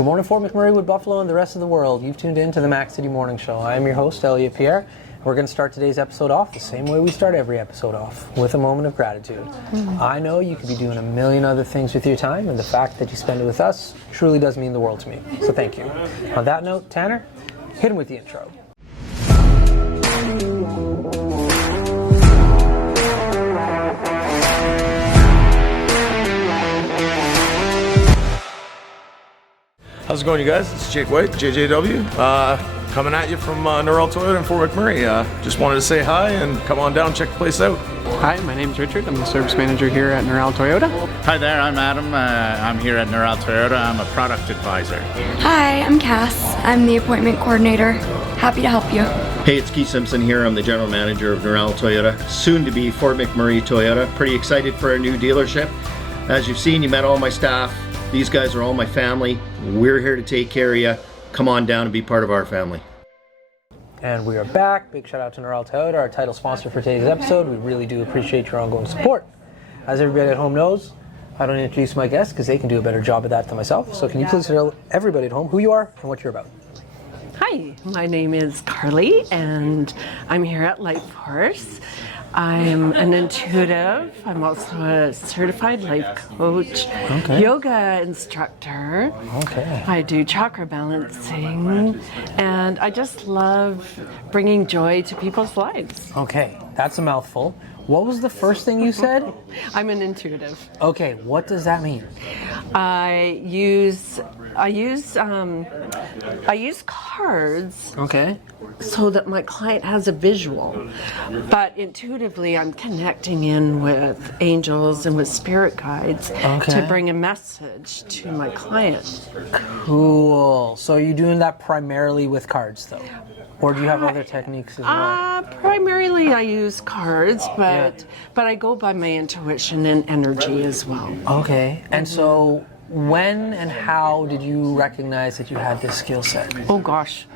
Good morning, Fort McMurray, Wood Buffalo, and the rest of the world. You've tuned in to the Mac City Morning Show. I am your host, Elliot Pierre. We're going to start today's episode off the same way we start every episode off, with a moment of gratitude. I know you could be doing a million other things with your time, and the fact that you spend it with us truly does mean the world to me. So thank you. On that note, Tanner, hit him with the intro. How's it going, you guys? It's Jake White, JJW, coming at you from Norrell Toyota in Fort McMurray. Just wanted to say hi and come on down, check the place out. Hi, my name's Richard. I'm the service manager here at Norrell Toyota. Hi there, I'm Adam. I'm here at Norrell Toyota. I'm a product advisor. Hi, I'm Cass. I'm the appointment coordinator. Happy to help you. Hey, it's Keith Simpson here. I'm the general manager of Norrell Toyota, soon to be Fort McMurray Toyota. Pretty excited for our new dealership. As you've seen, you met all my staff. These guys are all my family. We're here to take care of you. Come on down and be part of our family. And we are back. Big shout out to Norrell Toyota, our title sponsor for today's episode. We really do appreciate your ongoing support. As everybody at home knows, I don't introduce my guests because they can do a better job of that than myself. So can you please tell everybody at home who you are and what you're about? Hi, my name is Carly and I'm here at Lifeforce. I'm an intuitive. I'm also a certified life coach, yoga instructor. I do chakra balancing, and I just love bringing joy to people's lives. Okay, that's a mouthful. What was the first thing you said? I'm an intuitive. Okay, what does that mean? I use cards. Okay. So that my client has a visual, but intuitively I'm connecting in with angels and with spirit guides to bring a message to my client. Cool. So are you doing that primarily with cards though? Or do you have other techniques as well? Primarily I use cards, but I go by my intuition and energy as well. Okay. And so when and how did you recognize that you had this skill set? Oh gosh.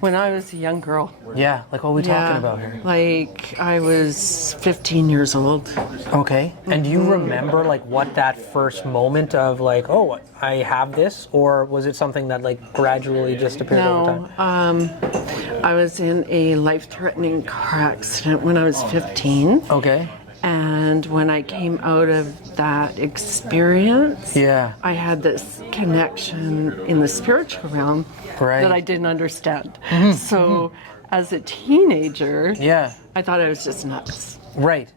When I was a young girl. Yeah, like what are we talking about here? Like I was 15 years old. Okay. And do you remember like what that first moment of like, oh, I have this, or was it something that like gradually just appeared over time? I was in a life-threatening car accident when I was 15. Okay. And when I came out of that experience, I had this connection in the spiritual realm that I didn't understand. So as a teenager, I thought I was just nuts. Right.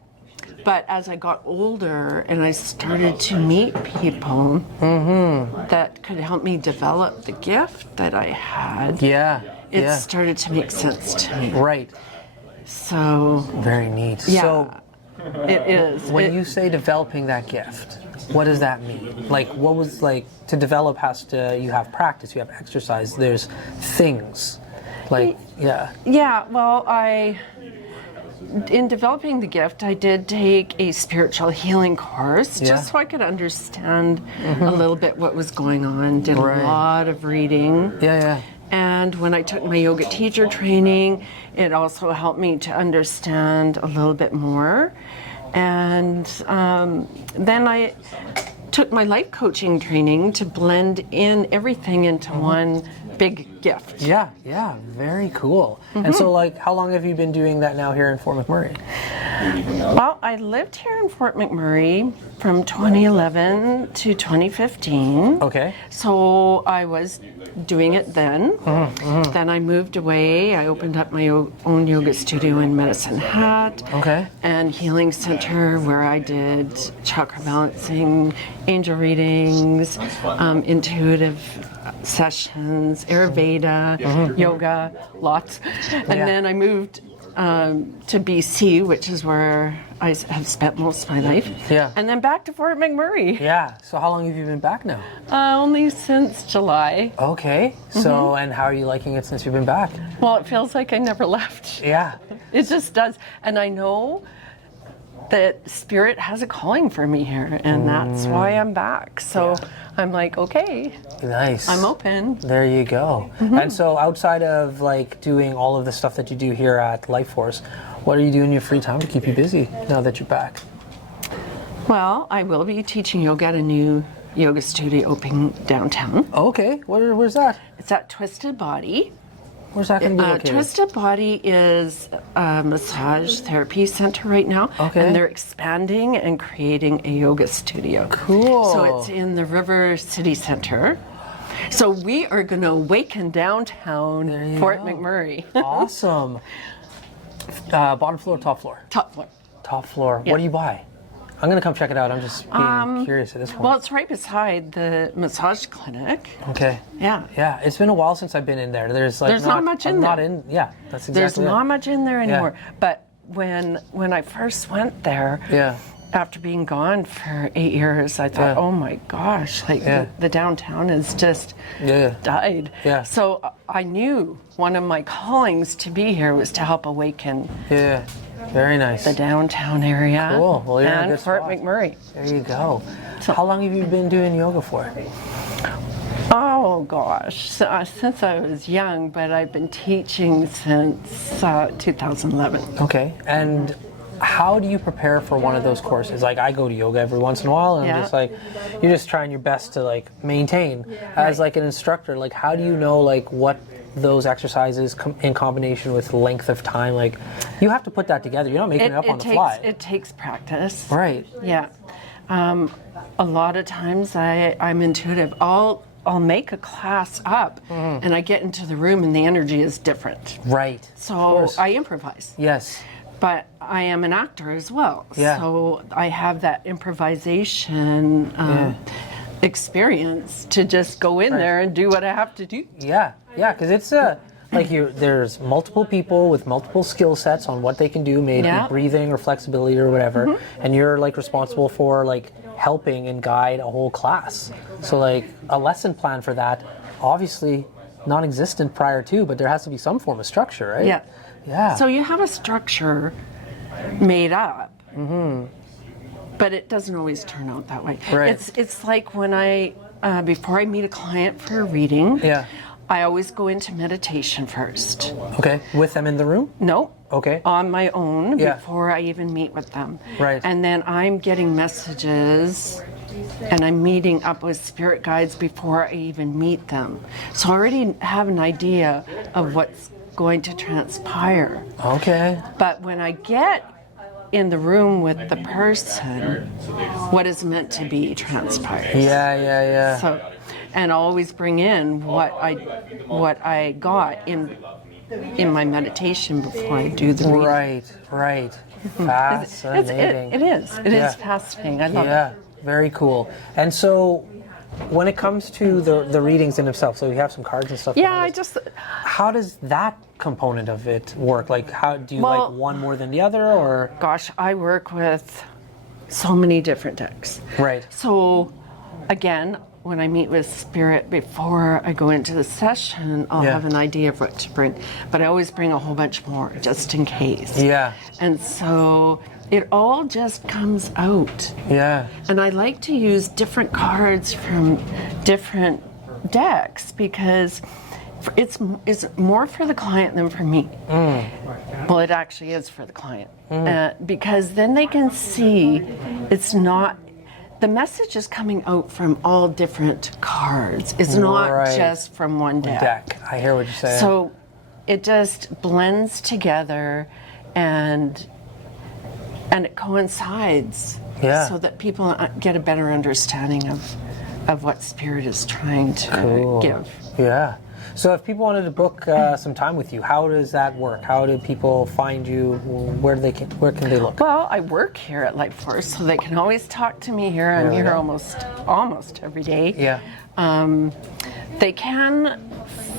But as I got older and I started to meet people that could help me develop the gift that I had, it started to make sense to me. Right. So very neat. Yeah. So it is. When you say developing that gift, what does that mean? Like, what was like to develop has to, you have practice, you have exercise, there's things. Like, well, in developing the gift, I did take a spiritual healing course just so I could understand a little bit what was going on. Did a lot of reading. And when I took my yoga teacher training, it also helped me to understand a little bit more. And then I took my life coaching training to blend in everything into one big gift. Yeah, very cool. And so like, how long have you been doing that now here in Fort McMurray? Well, I lived here in Fort McMurray from 2011 to 2015. Okay. So I was doing it then. Then I moved away. I opened up my own yoga studio in Medicine Hat and healing center where I did chakra balancing, angel readings, intuitive sessions, Ayurveda, yoga, lots. And then I moved to BC, which is where I have spent most of my life. And then back to Fort McMurray. So how long have you been back now? Only since July. Okay. So, and how are you liking it since you've been back? Well, it feels like I never left. It just does. And I know that Spirit has a calling for me here, and that's why I'm back. So I'm like, okay. Nice. I'm open. There you go. And so outside of like doing all of the stuff that you do here at Lifeforce, what are you doing in your free time to keep you busy now that you're back? Well, I will be teaching yoga at a new yoga studio opening downtown. Okay, where's that? It's at Twisted Body. Where's that going to be located? Twisted Body is a massage therapy center right now. Okay. And they're expanding and creating a yoga studio. Cool. So it's in the River City Center. So we are going to awaken downtown Fort McMurray. Awesome. Bottom floor, top floor? Top floor. Top floor. Yeah. What do you buy? I'm going to come check it out. I'm just being curious at this point. Well, it's right beside the massage clinic. Okay. Yeah. Yeah, it's been a while since I've been in there. There's not much in there. Yeah, that's exactly There's it. not much in there anymore. But when I first went there, after being gone for 8 years, I thought, oh my gosh, like the downtown has just died. Yeah. So I knew one of my callings to be here was to help awaken very nice. the downtown area. Cool. Well, you're in a and good Fort spot. McMurray. There you go. So, how long have you been doing yoga for? Oh gosh, since I was young, but I've been teaching since 2011. Okay. And how do you prepare for one of those courses? Like, I go to yoga every once in a while, and I'm just like, you're just trying your best to like maintain. As like an instructor, like, how do you know like what those exercises in combination with length of time, like, you have to put that together. You're not making it up on the fly. It takes practice. Right. Yeah. A lot of times I'm intuitive. I'll make a class up and I get into the room and the energy is different. Right. So I improvise. Yes. But I am an actor as well. Yeah. So I have that improvisation experience to just go in there and do what I have to do. Yeah, because it's like there's multiple people with multiple skill sets on what they can do, maybe breathing or flexibility or whatever, and you're like responsible for like helping and guide a whole class. So like a lesson plan for that, obviously non-existent prior to, but there has to be some form of structure, right? Yeah. Yeah. So you have a structure made up. But it doesn't always turn out that way. Right. It's like when before I meet a client for a reading, I always go into meditation first. Okay, with them in the room? No. Okay. On my own before I even meet with them. Right. And then I'm getting messages and I'm meeting up with spirit guides before I even meet them. So I already have an idea of what's going to transpire. Okay. But when I get in the room with the person, what is meant to be transpires. Yeah. So, and always bring in what I got in my meditation before I do the reading. Right. Fascinating. It is fascinating. I love it. Yeah, very cool. And so, when it comes to the readings in themselves, so you have some cards and stuff. Yeah, How does that component of it work? Like, how do you like one more than the other, or? Gosh, I work with so many different decks. Right. So, again, when I meet with spirit before I go into the session, I'll have an idea of what to bring, but I always bring a whole bunch more just in case. Yeah. And so it all just comes out. Yeah. And I like to use different cards from different decks because it's more for the client than for me. Well, it actually is for the client. Because then they can see the message is coming out from all different cards. It's not just from one deck. I hear what you're saying. So it just blends together and it coincides so that people get a better understanding of what spirit is trying to give. Yeah. So if people wanted to book some time with you, how does that work? How do people find you? Where can they look? Well, I work here at Lifeforce, so they can always talk to me here. I'm here almost every day. Yeah. They can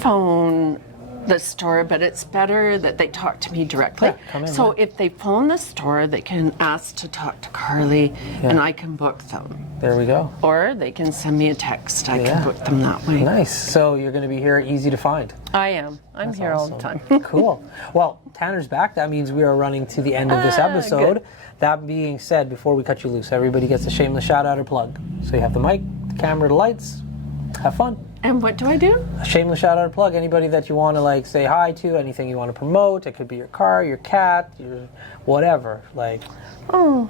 phone the store, but it's better that they talk to me directly. Yeah, come in, so if they phone the store, they can ask to talk to Carly, and I can book them. There we go. Or they can send me a text. I can book them that way. Nice. So you're going to be here, easy to find. I am. I'm here all the time. Cool. Well, Tanner's back. That means we are running to the end of this episode. Good. That being said, before we cut you loose, everybody gets a shameless shout out or plug. So you have the mic, the camera, the lights. Have fun. And what do I do? A shameless shout out or plug. Anybody that you want to like say hi to, anything you want to promote. It could be your car, your cat, your whatever. Like. Oh.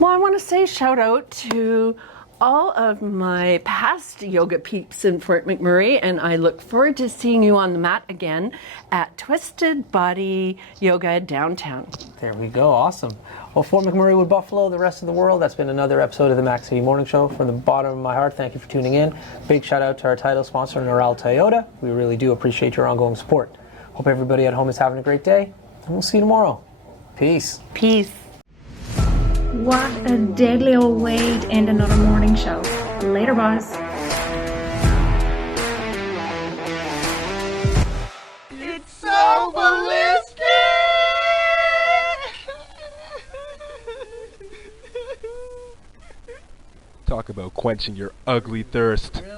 Well, I want to say shout out to all of my past yoga peeps in Fort McMurray, and I look forward to seeing you on the mat again at Twisted Body Yoga downtown. There we go. Awesome. Well, Fort McMurray with Buffalo, the rest of the world, that's been another episode of the Mac City Morning Show. From the bottom of my heart, thank you for tuning in. Big shout out to our title sponsor, Neural Toyota. We really do appreciate your ongoing support. Hope everybody at home is having a great day, and we'll see you tomorrow. Peace. Peace. What a deadly old way to end another morning show. Later, boys. It's so ballistic! Talk about quenching your ugly thirst.